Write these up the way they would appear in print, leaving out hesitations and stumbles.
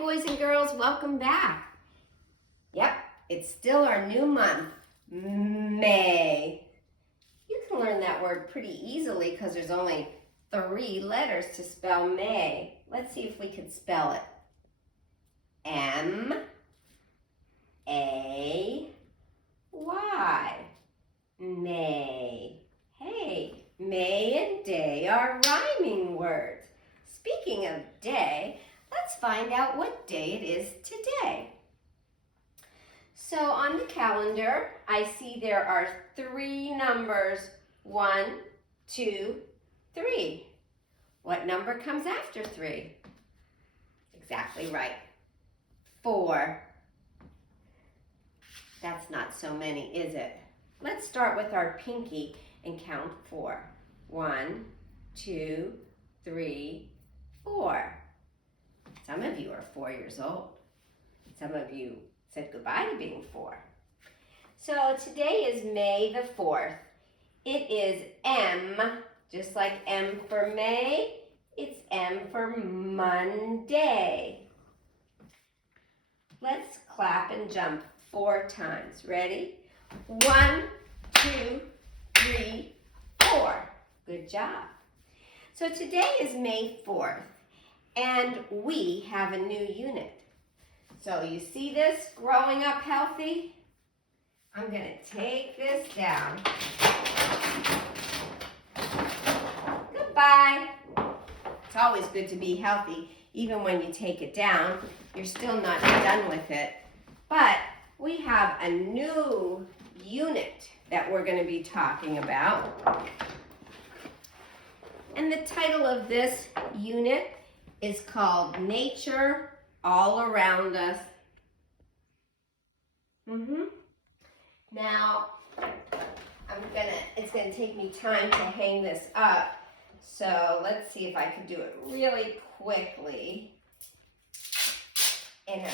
boys and girls, welcome back. Yep, it's still our new month, May. You can learn that word pretty easily because there's only 3 letters to spell May. Let's see if we can spell it. M-A-Y. May. Hey, May and day are rhyming words. Speaking of day, let's find out what day it is today. So on the calendar, I see there are 3 numbers, 1, 2, 3. What number comes after 3? Exactly right, 4. That's not so many, is it? Let's start with our pinky and count 4. 1, 2, 3, 4. Some of you are 4 years old. Some of you said goodbye to being 4. So today is May the 4th. It is M, just like M for May, it's M for Monday. Let's clap and jump 4 times. Ready? 1, 2, 3, 4. Good job. So today is May 4th. And we have a new unit. So you see this growing up healthy? I'm going to take this down. Goodbye. It's always good to be healthy. Even when you take it down, you're still not done with it. But we have a new unit that we're going to be talking about. And the title of this unit is called Nature All Around Us. Now, it's gonna take me time to hang this up. So let's see if I can do it really quickly. And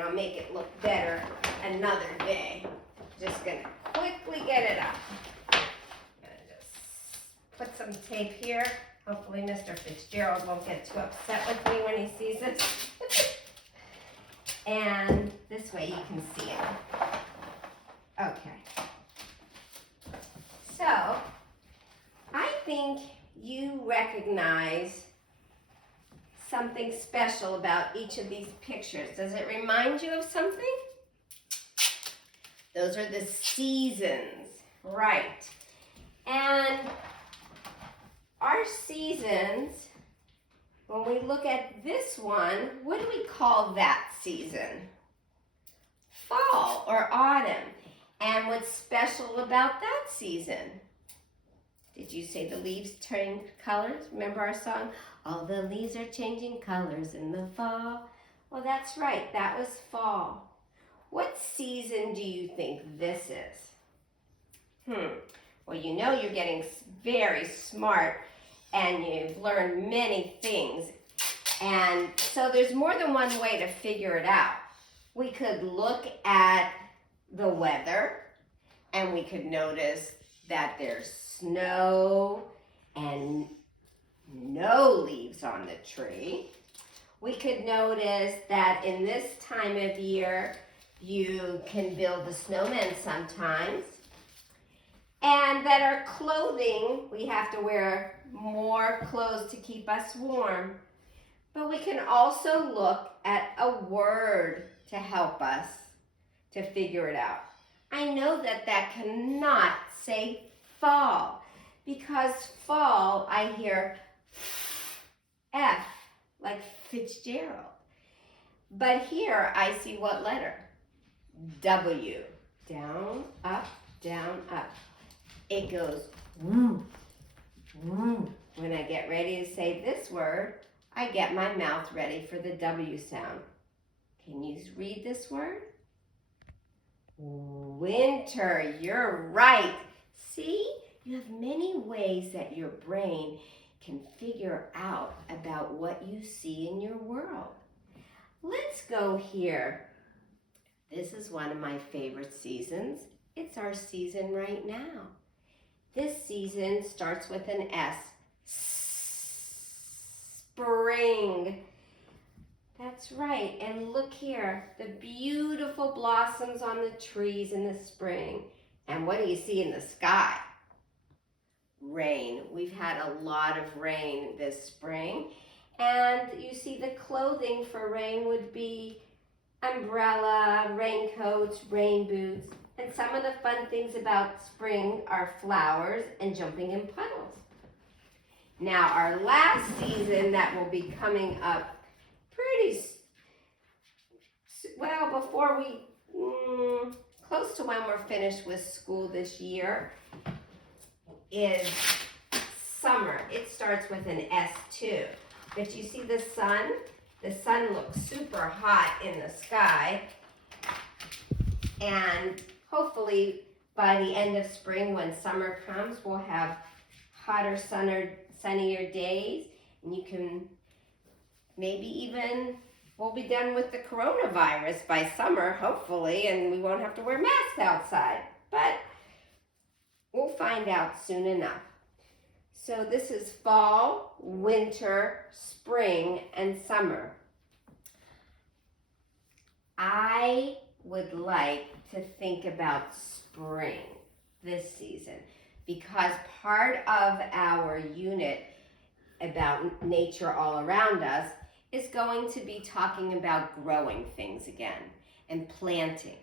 I'll make it look better another day. Just gonna quickly get it up. Just put some tape here. Hopefully Mr. Fitzgerald won't get too upset with me when he sees it. And this way you can see it. Okay. So, I think you recognize something special about each of these pictures. Does it remind you of something? Those are the seasons, right? And our seasons, when we look at this one, what do we call that season? Fall or autumn. And what's special about that season? Did you say the leaves turn colors? Remember our song? All the leaves are changing colors in the fall. Well, that's right, that was fall. What season do you think this is? Well, you know you're getting very smart and you've learned many things. And so there's more than one way to figure it out. We could look at the weather and we could notice that there's snow and no leaves on the tree. We could notice that in this time of year, you can build the snowman sometimes. And that our clothing, we have to wear more clothes to keep us warm. But we can also look at a word to help us to figure it out. I know that cannot say fall, because fall, I hear F, like Fitzgerald. But here I see what letter? W. Down, up, down, up. It goes woo, woo. When I get ready to say this word, I get my mouth ready for the W sound. Can you read this word? Winter, you're right. See, you have many ways that your brain can figure out about what you see in your world. Let's go here. This is one of my favorite seasons. It's our season right now. This season starts with an S. Spring. That's right. And look here, the beautiful blossoms on the trees in the spring. And what do you see in the sky? Rain. We've had a lot of rain this spring. And you see the clothing for rain would be umbrella, raincoats, rain boots. And some of the fun things about spring are flowers and jumping in puddles. Now, our last season that will be coming up pretty well before we, close to when we're finished with school this year, is summer. It starts with an S2. But you see the sun? The sun looks super hot in the sky. And hopefully by the end of spring, when summer comes, we'll have hotter, sunnier days. And you can maybe even, we'll be done with the coronavirus by summer, hopefully, and we won't have to wear masks outside. But we'll find out soon enough. So this is fall, winter, spring, and summer. I would like to think about spring this season because part of our unit about nature all around us is going to be talking about growing things again and planting.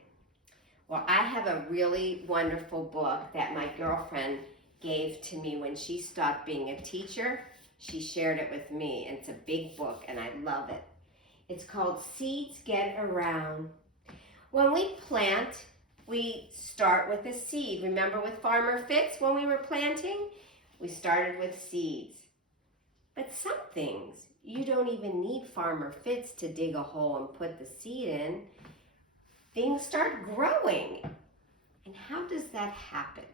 Well, I have a really wonderful book that my girlfriend gave to me when she stopped being a teacher. She shared it with me, and it's a big book, and I love it. It's called Seeds Get Around. When we plant, we start with a seed. Remember with Farmer Fitz when we were planting? We started with seeds. But some things, you don't even need Farmer Fitz to dig a hole and put the seed in. Things start growing. And how does that happen?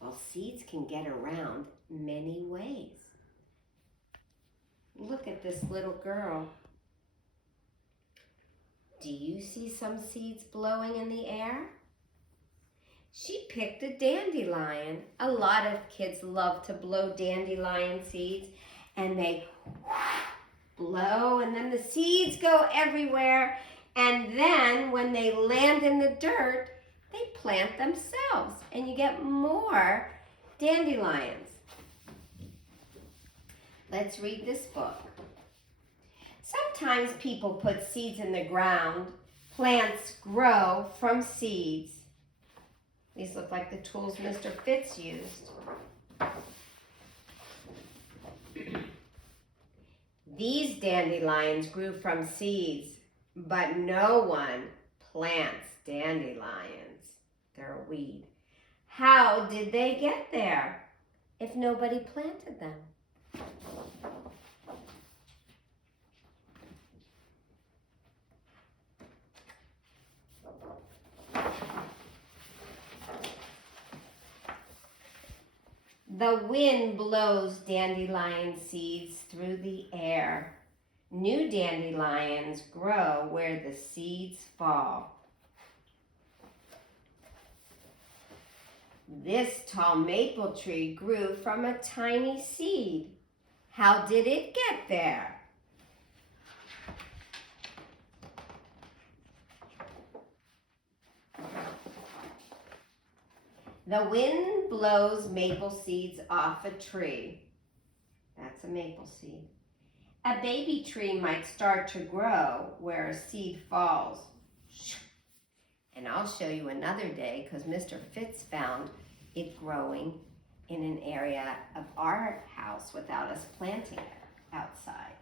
Well, seeds can get around many ways. Look at this little girl. Do you see some seeds blowing in the air? She picked a dandelion. A lot of kids love to blow dandelion seeds, and they blow, and then the seeds go everywhere. And then when they land in the dirt, they plant themselves, and you get more dandelions. Let's read this book. Sometimes people put seeds in the ground. Plants grow from seeds. These look like the tools Mr. Fitz used. These dandelions grew from seeds, but no one plants dandelions. They're a weed. How did they get there if nobody planted them? The wind blows dandelion seeds through the air. New dandelions grow where the seeds fall. This tall maple tree grew from a tiny seed. How did it get there? The wind blows maple seeds off a tree. That's a maple seed. A baby tree might start to grow where a seed falls. And I'll show you another day because Mr. Fitz found it growing in an area of our house without us planting it outside.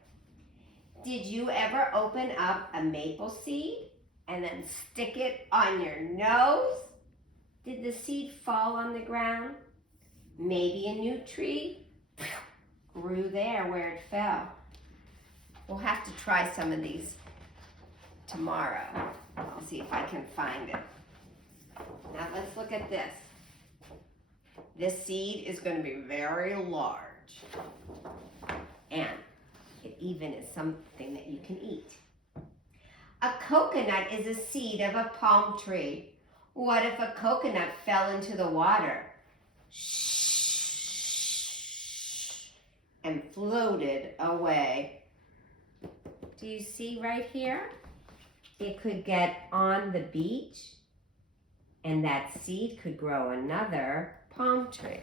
Did you ever open up a maple seed and then stick it on your nose? Did the seed fall on the ground? Maybe a new tree grew there where it fell. We'll have to try some of these tomorrow. I'll see if I can find it. Now let's look at this. This seed is going to be very large. And it even is something that you can eat. A coconut is a seed of a palm tree. What if a coconut fell into the water? And floated away? Do you see right here? It could get on the beach, and that seed could grow another palm tree.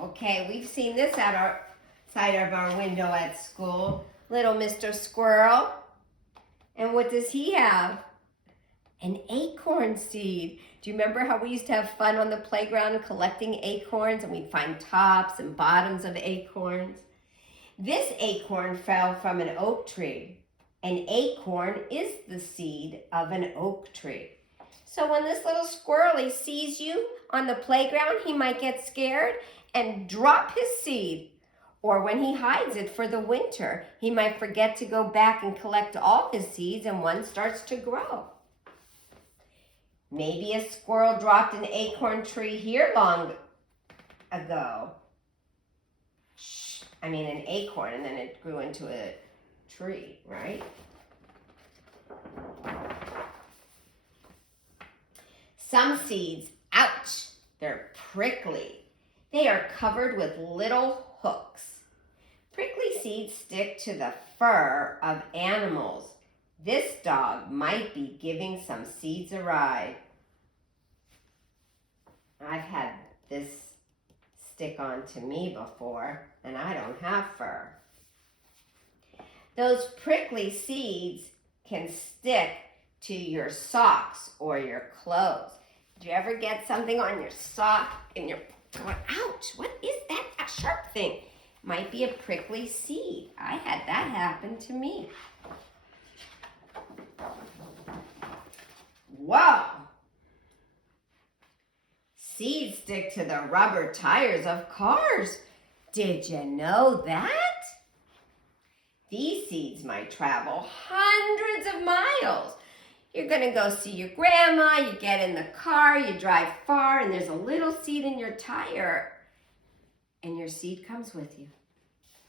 Okay, we've seen this outside of our window at school. Little Mr. Squirrel. And what does he have? An acorn seed. Do you remember how we used to have fun on the playground collecting acorns, and we'd find tops and bottoms of acorns? This acorn fell from an oak tree. An acorn is the seed of an oak tree. So when this little squirrely sees you on the playground, he might get scared and drop his seed. Or when he hides it for the winter, he might forget to go back and collect all his seeds, and one starts to grow. Maybe a squirrel dropped an acorn tree here long ago. An acorn, and then it grew into a tree, right? Some seeds, ouch, they're prickly. They are covered with little hooks. Prickly seeds stick to the fur of animals. This dog might be giving some seeds a ride. I've had this stick onto me before, and I don't have fur. Those prickly seeds can stick to your socks or your clothes. Did you ever get something on your sock and you're going, ouch, what is that? A sharp thing. Might be a prickly seed. I had that happen to me. Whoa! Seeds stick to the rubber tires of cars. Did you know that? These seeds might travel hundreds of miles. You're going to go see your grandma, you get in the car, you drive far, and there's a little seed in your tire, and your seed comes with you.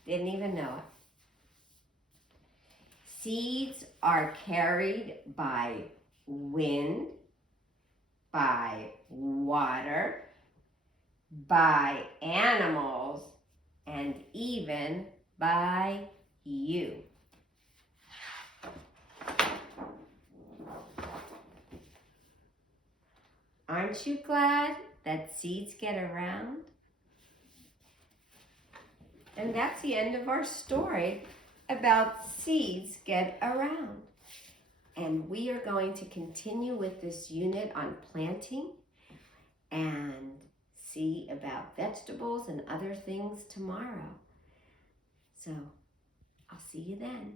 Didn't even know it. Seeds are carried by wind, by water, by animals, and even by you. Aren't you glad that seeds get around? And that's the end of our story about seeds get around. And we are going to continue with this unit on planting and see about vegetables and other things tomorrow. So I'll see you then.